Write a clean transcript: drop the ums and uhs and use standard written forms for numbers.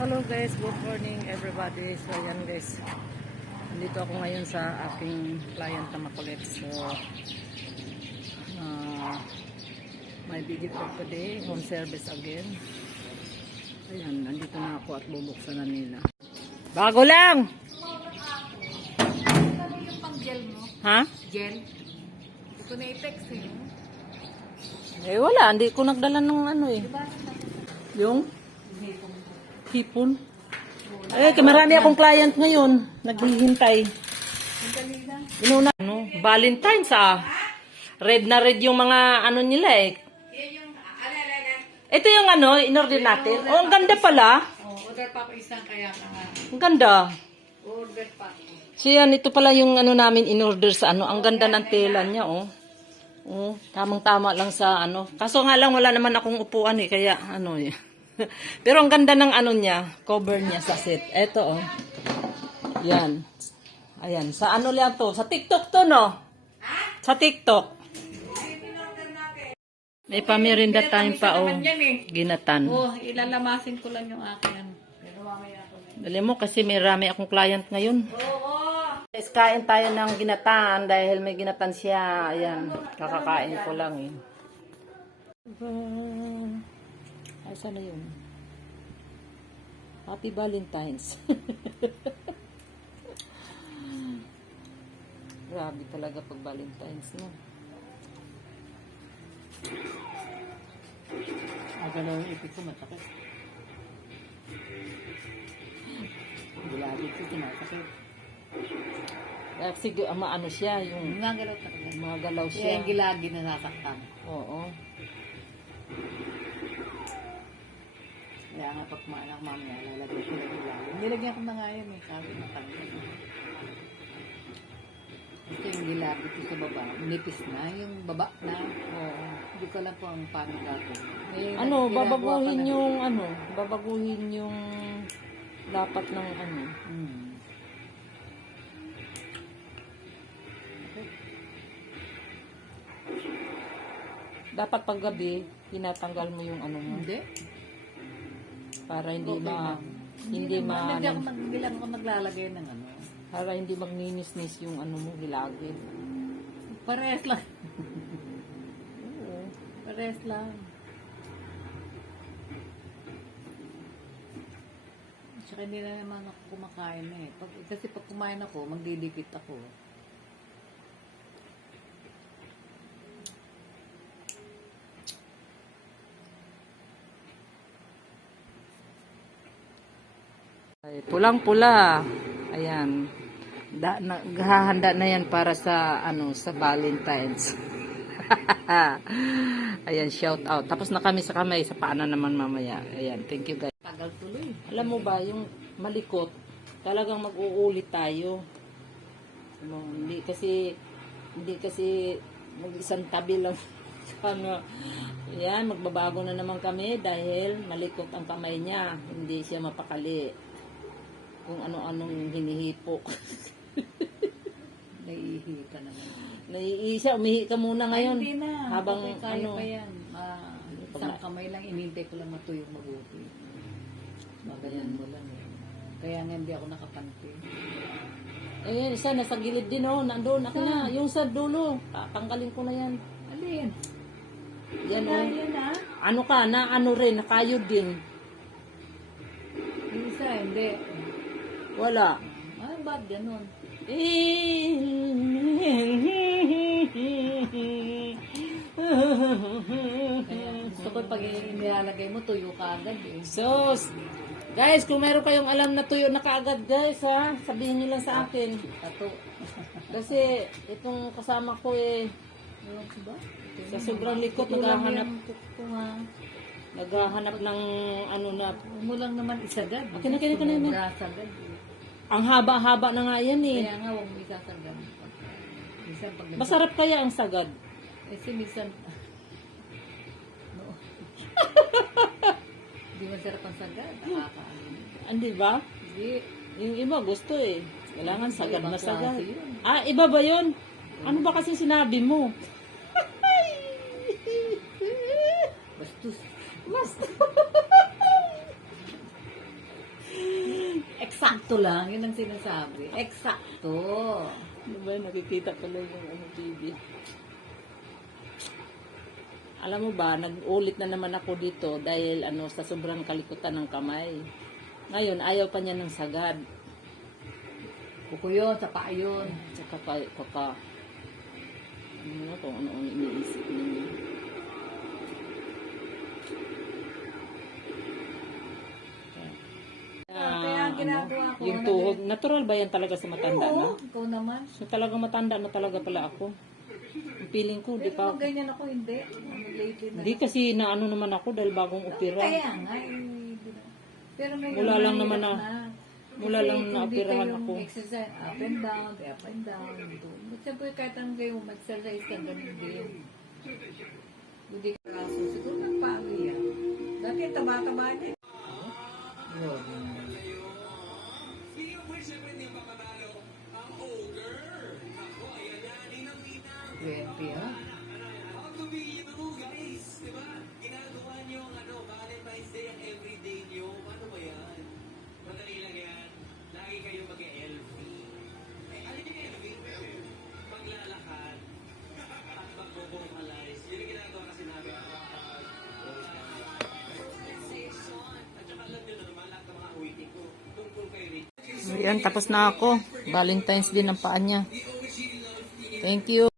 Hello guys, good morning everybody. So ayan guys, nandito ako ngayon sa aking client na makulit. So my visit for today, home service again. Ayan, nandito na ako at bubuksan na nila. Bago lang! Ano yung pang gel mo? Ha? Gel? Hindi ko na-text eh. Eh wala, hindi ko nagdala ng ano eh. Diba? Yung hipon. Eh, marami akong client ngayon. Naghihintay. Ang dali lang. Inuna, ano? Valentine's Red na red yung mga ano nila eh. Ito yung ano, in-order natin. Oh, ang ganda pala. Order pa ako isang kaya ka nga. Ang ganda. Order pa ako. So yan, ito pala yung ano namin in-order sa ano. Ang ganda ng tela niya, oh. Oh, tamang-tama lang sa ano. Kaso nga lang wala naman akong upuan eh, kaya ano eh. Pero ang ganda ng ano niya, cover niya sa set. Ito oh. Yan. Ayan, sa ano lang to? Sa TikTok to, no? Sa TikTok. May pamerinda time pa oh. Ginatan. Oh, ilalamasin ko lang yung akin. Pero mamaya ako na. Dali mo kasi may rami akong client ngayon. Oo. Guys, kain tayo ng ginatan dahil may ginatan siya. Ayan, kakakain ko lang eh. Ay, sana yun? Happy Valentine's. Grabe talaga pag Valentine's, no? Agalaw yung ipit ko, matakit. Gilagi ko, tinasakit. Kasi ano siya, yung Mga galaw talaga. mga galaw Siya siya. yung gilagi na nasaktan. Oo. Kaya nga pag maanak mamaya, lalagay ko lang gilagi. Nilagyan ko na nga yun eh. Sabi matanggal. Kasi yung gilagi ko sa baba, nipis na. Yung baba na. Oo. Hindi ko alam po ang paano gagawin. Eh, Ano, ginagawa babaguhin ko na. yung ano, babaguhin yung dapat ng ano. Dapat pag gabi, tinatanggal mo yung ano mo Hindi. para hindi Okay ma lang. hindi ma Hindi ako magbilang ako naglalagay ng ano. para hindi magninis-nis yung ano mo gilagi. Parehas lang. Oo. Parehas lang. Tsaka hindi na naman ako kumakain eh. Kasi pag kumain ako, magdidikit ako. Ay, pulang-pula. Ayan. Naghahanda na yan para sa ano sa Valentine's. Ayan, shout out. Tapos na kami sa kamay sa paanan naman mamaya. Ayan, thank you guys. Tagal tuloy. Alam mo ba, yung malikot, talagang mag-uulit tayo. Ano, hindi kasi mag-isang tabi lang. Ano, yan, magbabago na naman kami dahil malikot ang kamay niya. Hindi siya mapakali. Kung ano-anong hinihipok. Naiihi ka naman. Naiisa, umihi ka muna ngayon. Ay, hindi na. Habang Okay, kaya ano, pa yan. Isang kamay lang, inintay ko lang matuyong mabuti. Magayan mo lang eh. Kaya nga hindi ako nakapanti. ayan, isa nasa gilid din oh, nandoon. Ako na, yung sa dulo, tanggalin ko na yan. Alin? Yan oh. Yan ah. Ano ka, na ano rin, nakayod din. Yung isa, hindi. Wala. Ah, ba't ganun? Kaya gusto ko pag nilalagay mo, tuyo ka agad eh. So, guys, kung meron kayong alam na tuyo na kaagad guys ha, sabihin nyo lang sa akin. Tato. Kasi itong kasama ko eh, Ewan ko ba? sa sobrang likot, naghahanap ng ano na, Huwag mo lang naman isagad. Akin na. Sumobra sagad eh. ang haba-haba na nga yan eh. Kaya nga, huwag mo isasagad. Minsan pag Masarap kaya ang sagad. Kasi minsan, no. Hindi masarap ang sagad. Nakakaano. Hindi ba? Hindi. Yung iba gusto eh. Kailangan sagad na Ibang sagad. klase yun. Ah, iba ba yun? Ano ba kasi sinabi mo? Bastos. Mas Eksakto lang, yun ang sinasabi. Eksakto. Ano ba, nakikita ko lang yung TV. Alam mo ba, nag-ulit na naman ako dito dahil sa sobrang kalikutan ng kamay. Ngayon, ayaw pa niya ng sagad. Kuko yun, sa paa yun. Tsaka pa. Ano kung ano-ano iniisip ninyo. Kaya ang ginagawa ko. Yung tuhod, natural ba yan talaga sa matanda na? Oo, ikaw naman. So talagang matanda na talaga pala ako. Yung feeling ko, di Pero pa. ganyan ako, hindi. Lately na. Hindi kasi na ano naman ako dahil bagong opera. Kaya nga, pero ngayon, Wala lang naman mahirap wala Kasi lang kung na-operahan dito yung ako. exercise, up and down, up and down. Siyempre, kahit ang gayon, mag-exercise ka, ganun din. Hindi ka raso, siguro nagpaano yan. Dati, taba-taba din. Yun. Twenty, ha? Ayan, tapos na ako. Valentine's din ang paa niya. Thank you.